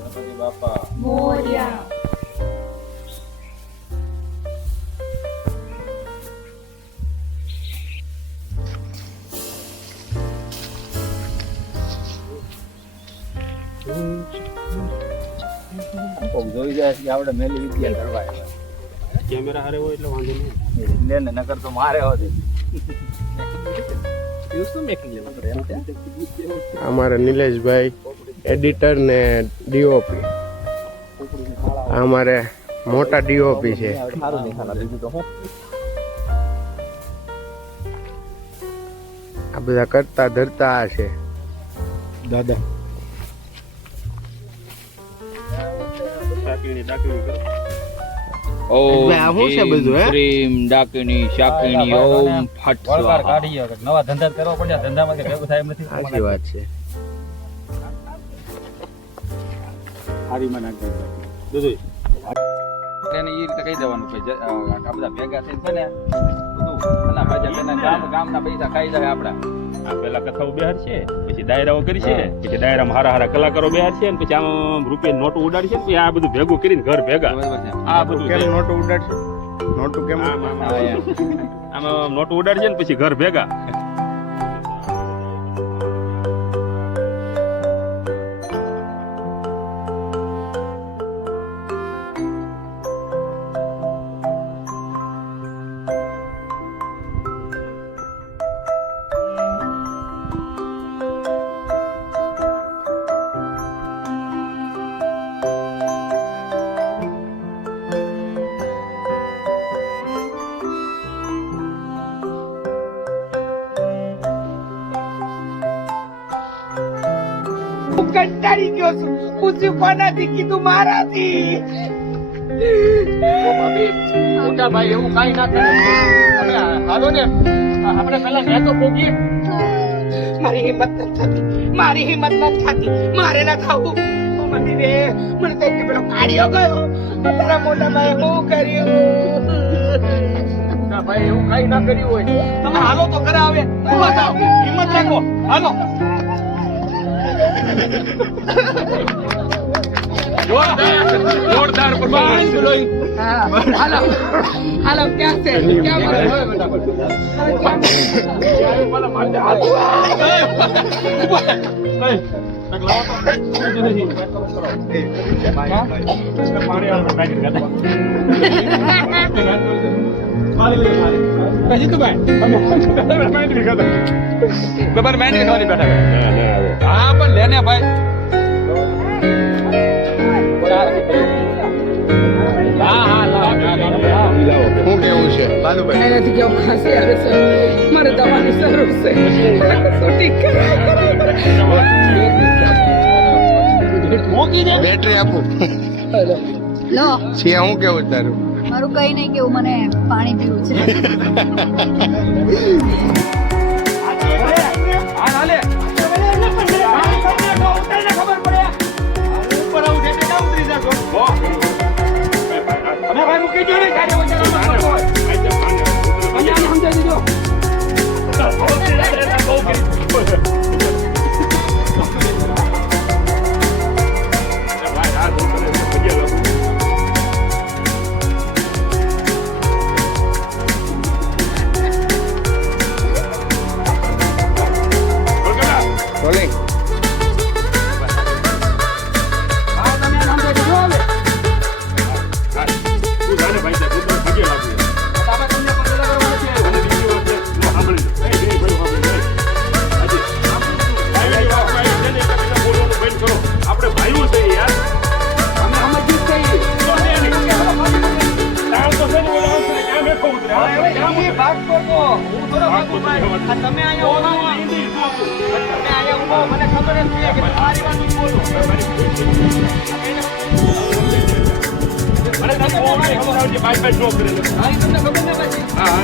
ગણપતિ બાપા મોરયા. જોઈ જાય કે આપણે મેલી વિદ્યા કરવા આવ્યા. કેમેરા હારે હોય એટલે વાંધો નહીં. લે ને નકર તો મારે હોત. અમારા નિલેશભાઈ એડિટર ને ડીઓપી. અમારે મોટા ડીઓપી છે. સારું દેખાના બીજું તો હું આ બધા કરતા ધરતા આ છે દાદા ડાકીની કરો. એટલે આ શું છે બધું હે? ક્રીમ ડાકણી શાકણી ઓમ ફટ વળકાર સ્વાહા. કાઢી ગયો. નવા ધંધા કરવા પડ્યા. ધંધામાંથી ભેગું થાય એમ નથી. સાચી વાત છે. હારીમાં નાખી દીધું. એને એ રીતે કહી દેવાનું કે આ બધા ભેગા થઈને છે ને બધું એના ભાજા તેના ગામના પૈસા ખાઈ જાય આપડા. આ પેલા કથાઓ બેહાર છે, પછી ડાયરાઓ કરી છે, પછી ડાયરામાં હારા હારા કલાકારો બેહાર છે, પછી આમ રૂપિયા નોટો ઉડાડી છે, પછી આ બધું ભેગું કરીને ઘર ભેગા આ બધું કેમ છે. નોટો ઉડાડશે? નોટો કેમ? આમાં નોટો ઉડાડી છે ને પછી ઘર ભેગા. કંટાળી ગયો છું. પૂછ્યું કોનાથી કીધું મારાથી. મોટા ભાઈ એવું કાઈ ના કરે. તમે હાલો ને આપણે પેલા ને તો પોગીએ. મારી હિંમત નથી થતી. મારી હિંમત નથી થતી. મારે ના ખાવું. ઓ મંદી રે મને તો કે પેલો કાઢ્યો ગયો. તારા મોટા ભાઈ શું કર્યું? મોટા ભાઈ એવું કાઈ ના કર્યું હોય. તમે હાલો તો કરાવે. ઊભા થાઓ. હિંમત રાખો. હાલો. જોરદાર પરફોર્મન્સ. હાલો હાલો ક્યાં છે ક્યાં હા પણ લેને ભાઈ. શું કેવું છે બાલુભાઈ? એનાથી કેવું ખાંસી આવે છે. મારે દવાની જરૂર છે. શૂટિંગ કરાય. બેટરી આપું. લો છે હું કેવું તારું? મારું કઈ નહીં કેવું, મને પાણી પીવું છે. રોલિંગ. આપણે ભાઈઓ છે યાર. તમે અહીંયા ઉભા મને ખબર જ છે કે મારી વાત બોલું. મને તમને ખબર આવશે. બાય બાય નો કરે. તમને ખબર ને પછી હા